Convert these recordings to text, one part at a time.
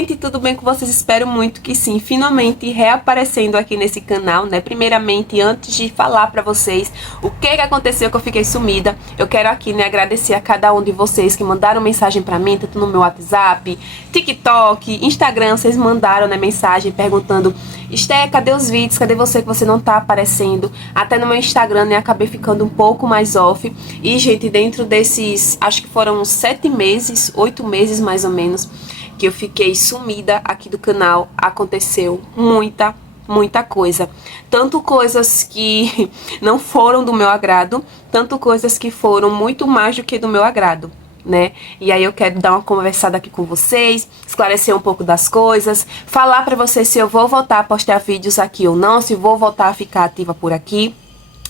gente, tudo bem com vocês? Espero muito que sim, finalmente reaparecendo aqui nesse canal, né? Primeiramente, antes de falar pra vocês o que aconteceu que eu fiquei sumida, eu quero aqui, né, agradecer a cada um de vocês que mandaram mensagem pra mim, tanto no meu WhatsApp, TikTok, Instagram, vocês mandaram, né, mensagem perguntando: Esté, cadê os vídeos? Cadê você que você não tá aparecendo? Até no meu Instagram, né, acabei ficando um pouco mais off. E, gente, dentro desses, acho que foram 7 meses, 8 meses mais ou menos, que eu fiquei sumida aqui do canal, aconteceu muita coisa. Tanto coisas que não foram do meu agrado, tanto coisas que foram muito mais do que do meu agrado, né? E aí eu quero dar uma conversada aqui com vocês, esclarecer um pouco das coisas, falar pra vocês se eu vou voltar a postar vídeos aqui ou não, se vou voltar a ficar ativa por aqui.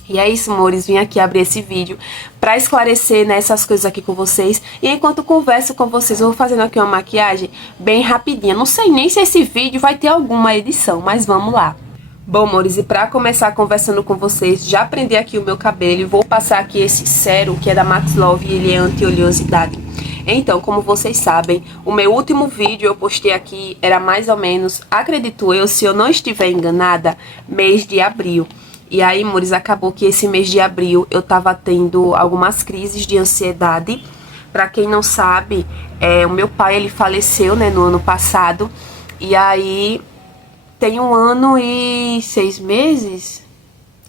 E é isso, amores, vim aqui abrir esse vídeo pra esclarecer, né, essas coisas aqui com vocês. E enquanto converso com vocês, eu vou fazendo aqui uma maquiagem bem rapidinha. Não sei nem se esse vídeo vai ter alguma edição, mas vamos lá. Bom, amores, e pra começar conversando com vocês, já prendi aqui o meu cabelo e vou passar aqui esse sérum, que é da Max Love, e ele é anti-oleosidade. Então, como vocês sabem, o meu último vídeo eu postei aqui, era mais ou menos, acredito eu, se eu não estiver enganada, mês de abril. E aí, amores, acabou que esse mês de abril eu tava tendo algumas crises de ansiedade. Pra quem não sabe, o meu pai, ele faleceu, né, no ano passado. E aí, tem 1 ano e 6 meses?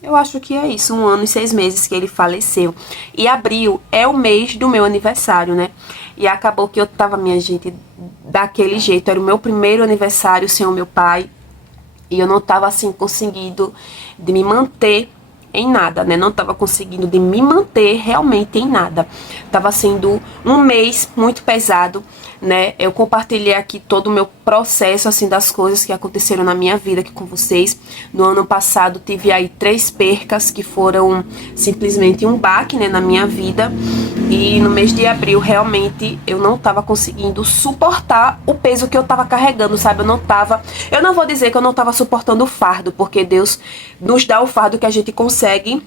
Eu acho que é isso, 1 ano e 6 meses que ele faleceu. E abril é o mês do meu aniversário, né? E acabou que eu tava, minha gente, daquele jeito. Era o meu primeiro aniversário sem o meu pai. E eu não tava, assim, conseguindo de me manter em nada, né? Não tava conseguindo de me manter realmente em nada. Tava sendo um mês muito pesado, né? Eu compartilhei aqui todo o meu processo, assim, das coisas que aconteceram na minha vida aqui com vocês. No ano passado tive aí 3 percas que foram simplesmente um baque, né, na minha vida. E no mês de abril, realmente, eu não tava conseguindo suportar o peso que eu tava carregando, sabe? Eu não vou dizer que eu não tava suportando o fardo, porque Deus nos dá o fardo que a gente consegue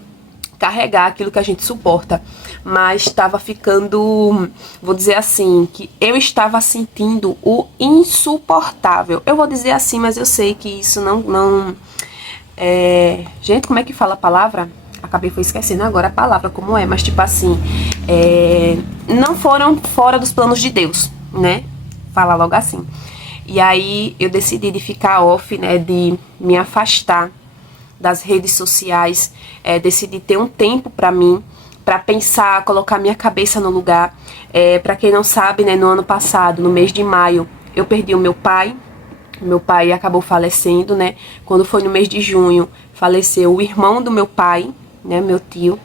carregar, aquilo que a gente suporta. Mas estava ficando, vou dizer assim, que eu estava sentindo o insuportável. Eu vou dizer assim, mas eu sei que isso não gente, como é que fala a palavra? Acabei esquecendo agora a palavra como é, mas tipo assim, não foram fora dos planos de Deus, né? Fala logo assim. E aí eu decidi de ficar off, né, de me afastar das redes sociais, decidi ter um tempo pra mim, pra pensar, colocar minha cabeça no lugar. Pra quem não sabe, né, no ano passado, no mês de maio, eu perdi o meu pai. Meu pai acabou falecendo, né? Quando foi no mês de junho, faleceu o irmão do meu pai, né, meu tio.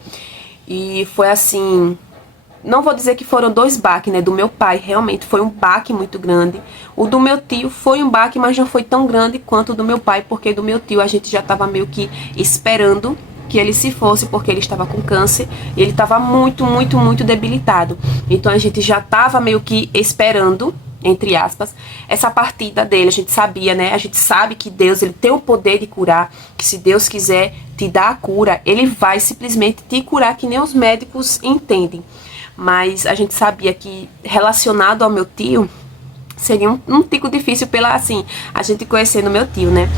E foi assim, não vou dizer que foram 2 baques, né, do meu pai, realmente foi um baque muito grande. O do meu tio foi um baque, mas não foi tão grande quanto o do meu pai, porque do meu tio a gente já tava meio que esperando que ele se fosse, porque ele estava com câncer, e ele tava muito debilitado. Então a gente já tava meio que esperando, entre aspas, essa partida dele. A gente sabia, né? A gente sabe que Deus, ele tem o poder de curar, que se Deus quiser te dar a cura, ele vai simplesmente te curar, que nem os médicos entendem. Mas a gente sabia que, relacionado ao meu tio, seria um tico difícil pela, assim, a gente conhecendo meu tio, né?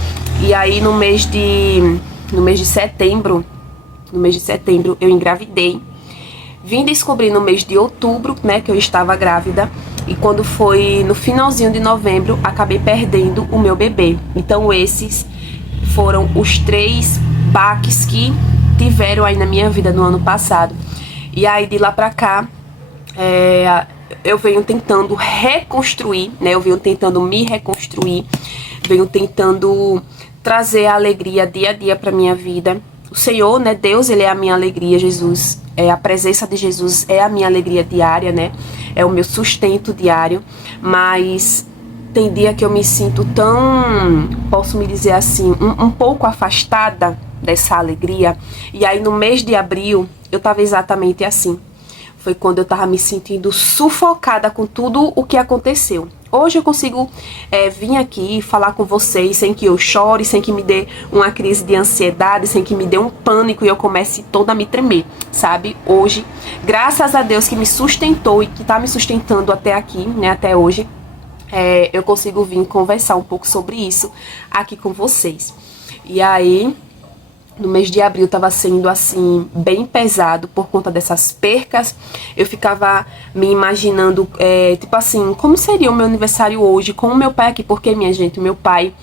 E aí no mês de setembro, eu engravidei. Vim descobrir no mês de outubro, né, que eu estava grávida. E quando foi no finalzinho de novembro, acabei perdendo o meu bebê. Então esses foram os 3 baques que tiveram aí na minha vida no ano passado. E aí de lá pra cá, eu venho tentando reconstruir, né? Eu venho tentando me reconstruir, venho tentando trazer a alegria dia a dia pra minha vida. O Senhor, né, Deus, ele é a minha alegria, Jesus, a presença de Jesus é a minha alegria diária, né, é o meu sustento diário. Mas tem dia que eu me sinto tão, posso me dizer assim, um pouco afastada dessa alegria. E aí no mês de abril, eu tava exatamente assim. Foi quando eu tava me sentindo sufocada com tudo o que aconteceu. Hoje eu consigo vir aqui e falar com vocês sem que eu chore, sem que me dê uma crise de ansiedade, sem que me dê um pânico e eu comece toda a me tremer, sabe? Hoje, graças a Deus que me sustentou e que tá me sustentando até aqui, né, até hoje, eu consigo vir conversar um pouco sobre isso aqui com vocês. E aí, no mês de abril tava sendo assim bem pesado por conta dessas percas. Eu ficava me imaginando, tipo assim, como seria o meu aniversário hoje com o meu pai aqui, porque, minha gente, o meu pai,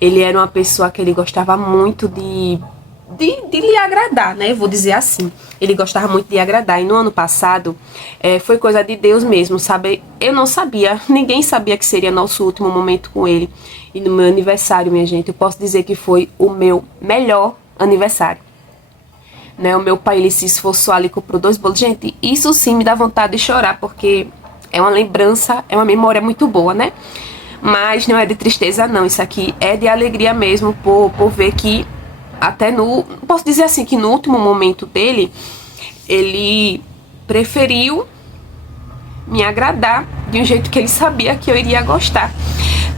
ele era uma pessoa que ele gostava muito de lhe agradar, né? Vou dizer assim. Ele gostava muito de agradar. E no ano passado, foi coisa de Deus mesmo, sabe? Eu não sabia, ninguém sabia que seria nosso último momento com ele. E no meu aniversário, minha gente, eu posso dizer que foi o meu melhor aniversário. Né? O meu pai, ele se esforçou ali, comprou 2 bolos. Gente, isso sim me dá vontade de chorar, porque é uma lembrança, é uma memória muito boa, né? Mas não é de tristeza, não. Isso aqui é de alegria mesmo, por ver que até posso dizer assim, que no último momento dele, ele preferiu me agradar de um jeito que ele sabia que eu iria gostar,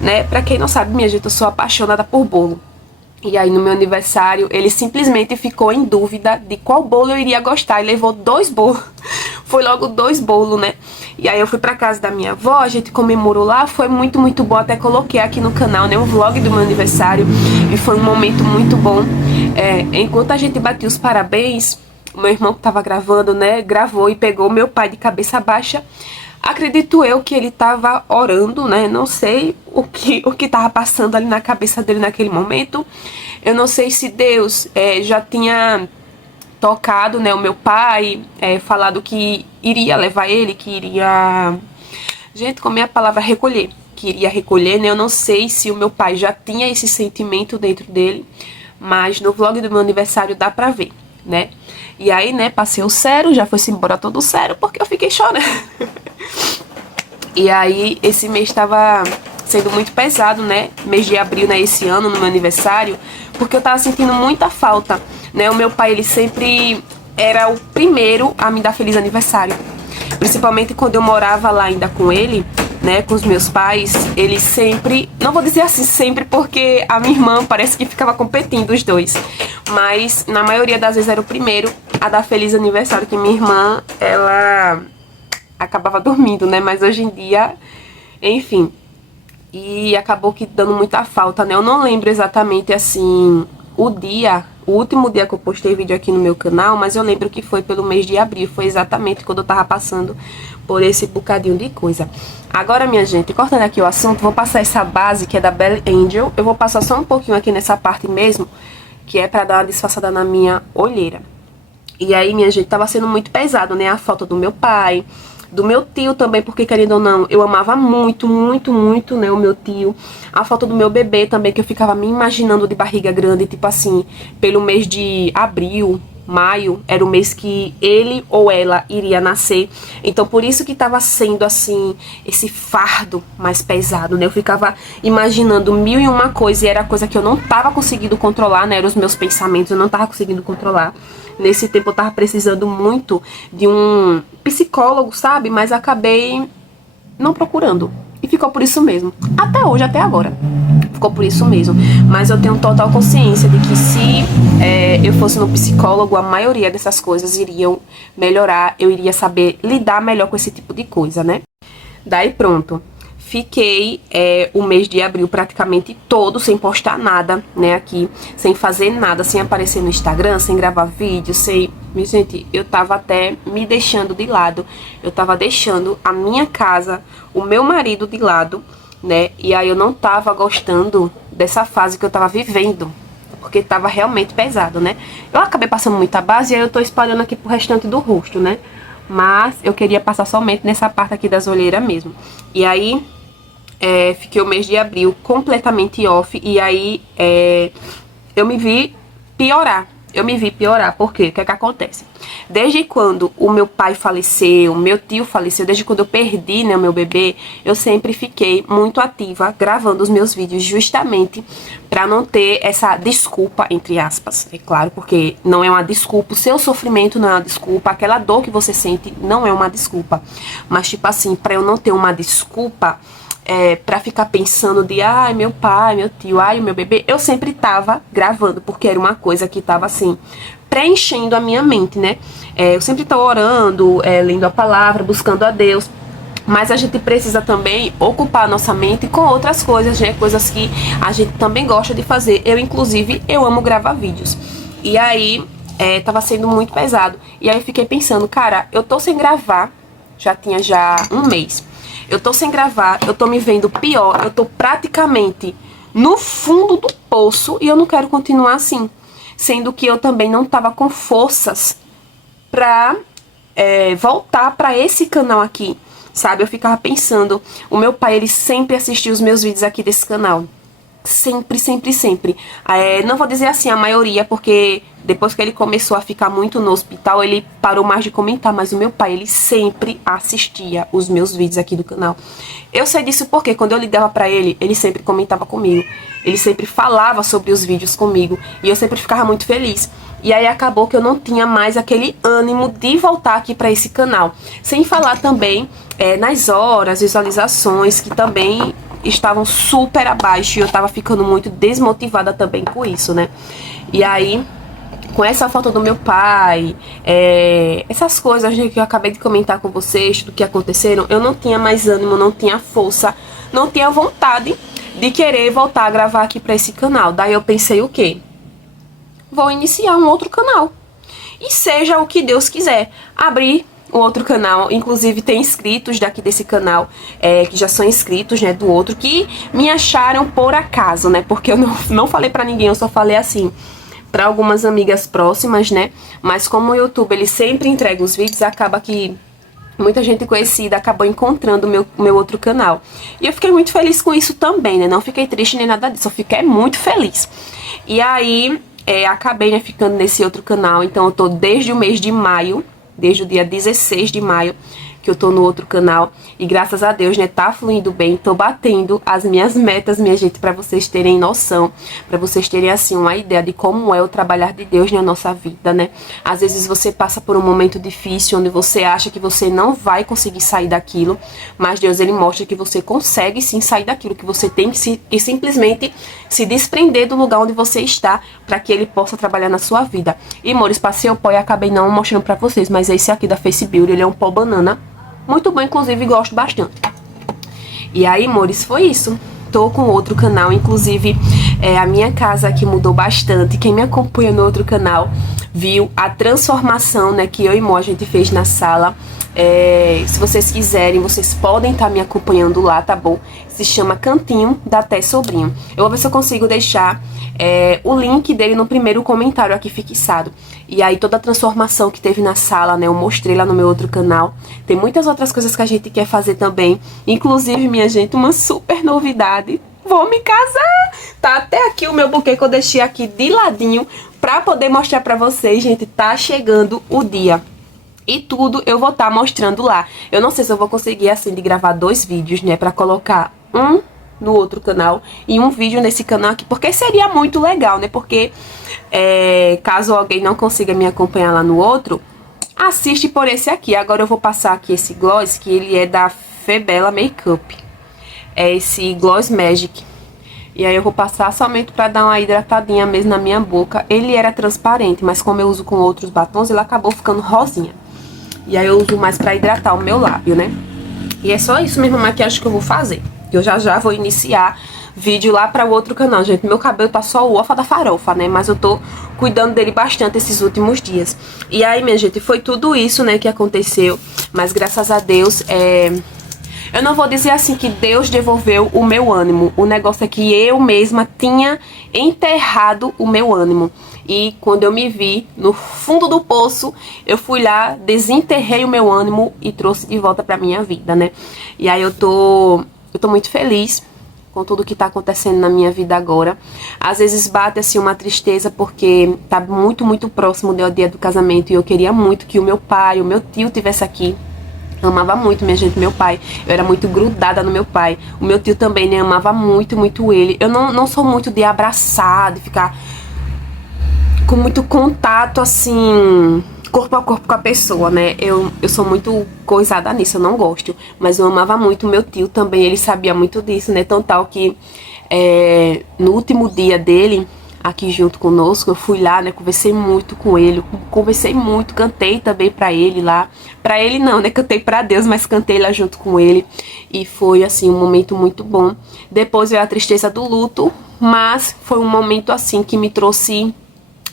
né? Pra quem não sabe, minha gente, eu sou apaixonada por bolo. E aí no meu aniversário, ele simplesmente ficou em dúvida de qual bolo eu iria gostar e levou 2 bolos. Foi logo 2 bolos, né? E aí eu fui pra casa da minha avó, a gente comemorou lá, foi muito, muito bom. Até coloquei aqui no canal, né, um vlog do meu aniversário. E foi um momento muito bom. Enquanto a gente batia os parabéns, o meu irmão que tava gravando, né, gravou e pegou meu pai de cabeça baixa. Acredito eu que ele tava orando, né? Não sei o que tava passando ali na cabeça dele naquele momento. Eu não sei se Deus já tinha tocado, né, o meu pai, falado que iria levar ele, que iria... Gente, como é a palavra recolher? Que iria recolher, né? Eu não sei se o meu pai já tinha esse sentimento dentro dele, mas no vlog do meu aniversário dá pra ver, né? E aí, né, passei o sério, já foi-se embora todo o sério, porque eu fiquei chorando. E aí, esse mês tava sendo muito pesado, né? Mês de abril, né, esse ano, no meu aniversário, porque eu tava sentindo muita falta, né? O meu pai, ele sempre era o primeiro a me dar feliz aniversário. Principalmente quando eu morava lá ainda com ele, né, com os meus pais, ele sempre, não vou dizer assim sempre, porque a minha irmã parece que ficava competindo os dois, mas na maioria das vezes era o primeiro a dar feliz aniversário, que minha irmã, ela acabava dormindo, né, mas hoje em dia, enfim, e acabou que dando muita falta, né, eu não lembro exatamente, assim, o último dia que eu postei vídeo aqui no meu canal, mas eu lembro que foi pelo mês de abril, foi exatamente quando eu tava passando por esse bocadinho de coisa. Agora, minha gente, cortando aqui o assunto, vou passar essa base que é da Belly Angel, eu vou passar só um pouquinho aqui nessa parte mesmo, que é pra dar uma disfarçada na minha olheira. E aí, minha gente, tava sendo muito pesado, né, a falta do meu pai, do meu tio também, porque, querendo ou não, eu amava muito, muito, muito, né, o meu tio. A falta do meu bebê também, que eu ficava me imaginando de barriga grande, tipo assim, pelo mês de abril, maio, era o mês que ele ou ela iria nascer. Então, por isso que tava sendo, assim, esse fardo mais pesado, né? Eu ficava imaginando 1001 coisa e era coisa que eu não tava conseguindo controlar, né? Eram os meus pensamentos, eu não tava conseguindo controlar. Nesse tempo eu tava precisando muito de um psicólogo, sabe? Mas acabei não procurando. E ficou por isso mesmo. Até hoje, até agora. Ficou por isso mesmo. Mas eu tenho total consciência de que se eu fosse no psicólogo, a maioria dessas coisas iriam melhorar. Eu iria saber lidar melhor com esse tipo de coisa, né? Daí pronto. Fiquei o mês de abril praticamente todo sem postar nada, né, aqui, sem fazer nada, sem aparecer no Instagram, sem gravar vídeo, sem... Gente, eu tava até me deixando de lado, eu tava deixando a minha casa, o meu marido de lado, né, e aí eu não tava gostando dessa fase que eu tava vivendo, porque tava realmente pesado, né. Eu acabei passando muita base e aí eu tô espalhando aqui pro restante do rosto, né, mas eu queria passar somente nessa parte aqui das olheiras mesmo. E aí... fiquei o mês de abril completamente off. E aí eu me vi piorar. Por quê? O que é que acontece? Desde quando o meu pai faleceu, meu tio faleceu, desde quando eu perdi, né, o meu bebê, eu sempre fiquei muito ativa gravando os meus vídeos justamente pra não ter essa desculpa, entre aspas, é claro, porque não é uma desculpa, o seu sofrimento não é uma desculpa, aquela dor que você sente não é uma desculpa, mas tipo assim, pra eu não ter uma desculpa, pra ficar pensando de, ai, meu pai, meu tio, ai, o meu bebê, eu sempre tava gravando, porque era uma coisa que tava assim, preenchendo a minha mente, né? Eu sempre tô orando, lendo a palavra, buscando a Deus, Mas a gente precisa também ocupar a nossa mente com outras coisas, né? Coisas que a gente também gosta de fazer. Eu, inclusive, eu amo gravar vídeos. E aí, tava sendo muito pesado. E aí eu fiquei pensando, cara, eu tô sem gravar, já tinha um mês. Eu tô sem gravar, eu tô me vendo pior, eu tô praticamente no fundo do poço e eu não quero continuar assim. Sendo que eu também não tava com forças pra voltar pra esse canal aqui, sabe? Eu ficava pensando, o meu pai, ele sempre assistiu os meus vídeos aqui desse canal. Sempre, sempre, sempre. Não vou dizer assim a maioria, porque depois que ele começou a ficar muito no hospital, ele parou mais de comentar. Mas o meu pai, ele sempre assistia os meus vídeos aqui do canal. Eu sei disso porque quando eu ligava pra ele, ele sempre comentava comigo. Ele sempre falava sobre os vídeos comigo. E eu sempre ficava muito feliz. E aí acabou que eu não tinha mais aquele ânimo de voltar aqui pra esse canal. Sem falar também nas horas, visualizações, que também estavam super abaixo e eu tava ficando muito desmotivada também com isso, né? E aí, com essa falta do meu pai, essas coisas que eu acabei de comentar com vocês, do que aconteceram, eu não tinha mais ânimo, não tinha força, não tinha vontade de querer voltar a gravar aqui pra esse canal. Daí eu pensei o quê? Vou iniciar um outro canal. E seja o que Deus quiser. Abrir um outro canal, inclusive tem inscritos daqui desse canal, que já são inscritos, né, do outro, que me acharam por acaso, né, porque eu não falei pra ninguém, eu só falei assim, pra algumas amigas próximas, né, mas como o YouTube, ele sempre entrega os vídeos, acaba que muita gente conhecida acabou encontrando o meu outro canal. E eu fiquei muito feliz com isso também, né, não fiquei triste nem nada disso, eu fiquei muito feliz. E aí, acabei, né, ficando nesse outro canal, então eu tô desde o mês de maio, desde o dia 16 de maio, que eu tô no outro canal. E graças a Deus, né, tá fluindo bem. Tô batendo as minhas metas, minha gente, pra vocês terem noção. Pra vocês terem, assim, uma ideia de como é o trabalhar de Deus na nossa vida, né? Às vezes você passa por um momento difícil, onde você acha que você não vai conseguir sair daquilo. Mas Deus, ele mostra que você consegue sim sair daquilo. Que você tem que simplesmente se desprender do lugar onde você está, pra que ele possa trabalhar na sua vida. E, amores, passei o pó e acabei não mostrando pra vocês. Mas esse aqui da Face Beauty, ele é um pó banana. Muito bom, inclusive, gosto bastante. E aí, amores, foi isso. Tô com outro canal, inclusive a minha casa aqui mudou bastante. Quem me acompanha no outro canal viu a transformação, né, que eu e Mo a gente fez na sala. Se vocês quiserem, vocês podem estar me acompanhando lá, tá bom? Se chama Cantinho da Té Sobrinho. Eu vou ver se eu consigo deixar o link dele no primeiro comentário aqui fixado. E aí toda a transformação que teve na sala, né, eu mostrei lá no meu outro canal. Tem muitas outras coisas que a gente quer fazer também. Inclusive, minha gente, uma super novidade. Vou me casar! Tá até aqui o meu buquê que eu deixei aqui de ladinho pra poder mostrar pra vocês, gente. Tá chegando o dia. E tudo eu vou estar mostrando lá. Eu não sei se eu vou conseguir, assim, de gravar 2 vídeos, né, pra colocar um no outro canal e um vídeo nesse canal aqui, porque seria muito legal, né, porque caso alguém não consiga me acompanhar lá no outro, assiste por esse aqui. Agora eu vou passar aqui esse gloss, que ele é da Febella Makeup, é esse Gloss Magic, e aí eu vou passar somente pra dar uma hidratadinha mesmo na minha boca. Ele era transparente, mas como eu uso com outros batons, ele acabou ficando rosinha, e aí eu uso mais pra hidratar o meu lábio, né. E é só isso mesmo, a maquiagem que eu vou fazer. Eu já vou iniciar vídeo lá para o outro canal, gente. Meu cabelo tá só o ofa da farofa, né? Mas eu tô cuidando dele bastante esses últimos dias. E aí, minha gente, foi tudo isso, né, que aconteceu. Mas graças a Deus, eu não vou dizer assim que Deus devolveu o meu ânimo. O negócio é que eu mesma tinha enterrado o meu ânimo. E quando eu me vi no fundo do poço, eu fui lá, desenterrei o meu ânimo e trouxe de volta pra minha vida, né? E aí eu tô muito feliz com tudo que tá acontecendo na minha vida agora. Às vezes bate assim uma tristeza, porque tá muito, muito próximo do dia do casamento. E eu queria muito que o meu pai, o meu tio tivesse aqui. Eu amava muito, minha gente, meu pai. Eu era muito grudada no meu pai. O meu tio também, né, amava muito, muito ele. Eu não sou muito de abraçar, de ficar com muito contato, assim, corpo a corpo com a pessoa, né? Eu sou muito coisada nisso, eu não gosto. Mas eu amava muito o meu tio também, ele sabia muito disso, né? Tão tal que no último dia dele, aqui junto conosco. Eu fui lá, né, conversei muito com ele, cantei também pra ele lá. Pra ele não, né, cantei pra Deus, mas cantei lá junto com ele. E foi, assim, um momento muito bom. Depois veio a tristeza do luto, mas foi um momento, assim, que me trouxe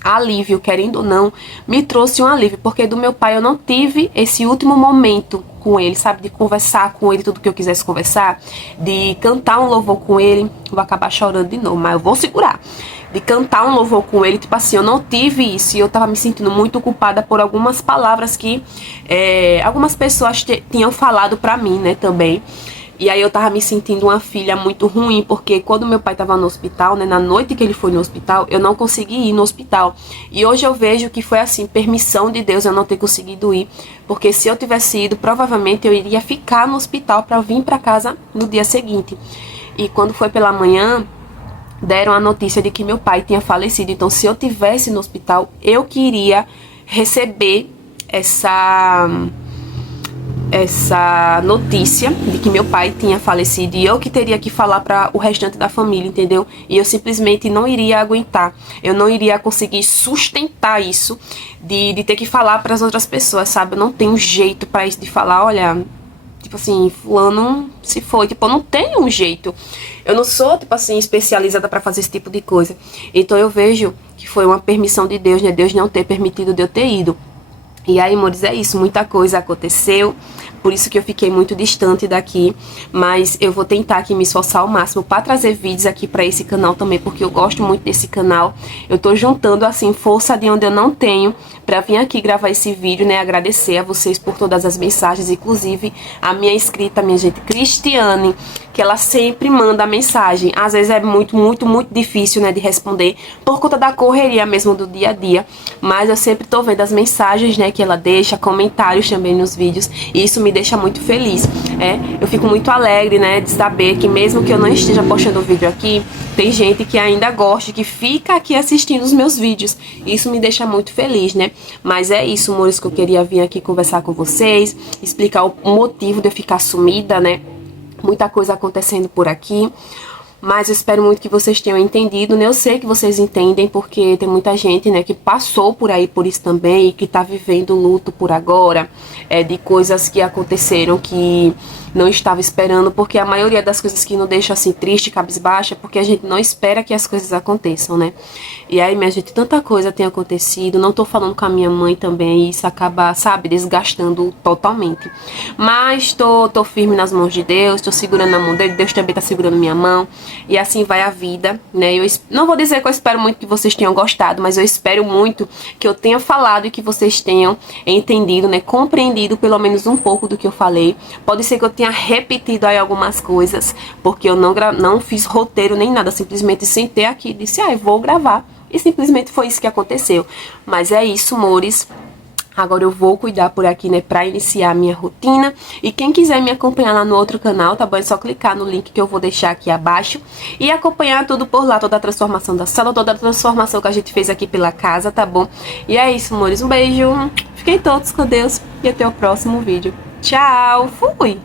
alívio, querendo ou não, me trouxe um alívio, porque do meu pai eu não tive esse último momento com ele, sabe, de conversar com ele tudo que eu quisesse conversar, de cantar um louvor com ele. Vou acabar chorando de novo, mas eu vou segurar. De cantar um louvor com ele, tipo assim, eu não tive isso, e eu tava me sentindo muito culpada por algumas palavras que algumas pessoas tinham falado pra mim, né, também. E aí eu tava me sentindo uma filha muito ruim, porque quando meu pai tava no hospital, né, na noite que ele foi no hospital, eu não consegui ir no hospital. E hoje eu vejo que foi assim, permissão de Deus eu não ter conseguido ir, porque se eu tivesse ido, provavelmente eu iria ficar no hospital pra vir pra casa no dia seguinte. E quando foi pela manhã, deram a notícia de que meu pai tinha falecido. Então, se eu tivesse no hospital, eu queria receber essa notícia de que meu pai tinha falecido, e eu que teria que falar para o restante da família, entendeu? E eu simplesmente não iria aguentar, eu não iria conseguir sustentar isso de ter que falar para as outras pessoas, sabe? Eu não tenho jeito para isso, de falar, olha, tipo assim, fulano se foi, tipo, eu não tenho um jeito, eu não sou, tipo assim, especializada para fazer esse tipo de coisa. Então eu vejo que foi uma permissão de Deus, né? Deus não ter permitido de eu ter ido. E aí, amores, é isso, muita coisa aconteceu, por isso que eu fiquei muito distante daqui, mas eu vou tentar aqui me esforçar ao máximo para trazer vídeos aqui para esse canal também, porque eu gosto muito desse canal. Eu tô juntando, assim, força de onde eu não tenho para vir aqui gravar esse vídeo, né, agradecer a vocês por todas as mensagens, inclusive a minha inscrita, minha gente, Cristiane, que ela sempre manda mensagem. Às vezes é muito difícil, né, de responder, por conta da correria mesmo do dia a dia, mas eu sempre tô vendo as mensagens, né, que ela deixa, comentários também nos vídeos, e isso me deixa muito feliz. Eu fico muito alegre, né, de saber que mesmo que eu não esteja postando vídeo aqui, tem gente que ainda gosta, que fica aqui assistindo os meus vídeos. Isso me deixa muito feliz, né? Mas é isso, amores, que eu queria vir aqui conversar com vocês, explicar o motivo de eu ficar sumida, né? Muita coisa acontecendo por aqui, mas eu espero muito que vocês tenham entendido, né? Eu sei que vocês entendem, porque tem muita gente, né, que passou por aí por isso também, e que tá vivendo luto por agora, de coisas que aconteceram que não estava esperando, porque a maioria das coisas que nos deixa assim triste, cabisbaixa, é porque a gente não espera que as coisas aconteçam, né? E aí, minha gente, tanta coisa tem acontecido, não tô falando com a minha mãe também, e isso acaba, sabe, desgastando totalmente. Mas tô firme nas mãos de Deus, tô segurando na mão dele, Deus também tá segurando minha mão, e assim vai a vida, né? Eu não vou dizer que eu espero muito que vocês tenham gostado, mas eu espero muito que eu tenha falado e que vocês tenham entendido, né, compreendido pelo menos um pouco do que eu falei. Pode ser que eu tenha repetido aí algumas coisas, porque eu não fiz roteiro nem nada, simplesmente sentei aqui e disse, eu vou gravar, e simplesmente foi isso que aconteceu. Mas é isso, amores. Agora eu vou cuidar por aqui, né, pra iniciar a minha rotina. E quem quiser me acompanhar lá no outro canal, tá bom? É só clicar no link que eu vou deixar aqui abaixo e acompanhar tudo por lá, toda a transformação da sala, toda a transformação que a gente fez aqui pela casa, tá bom? E é isso, amores. Um beijo. Fiquem todos com Deus e até o próximo vídeo. Tchau. Fui!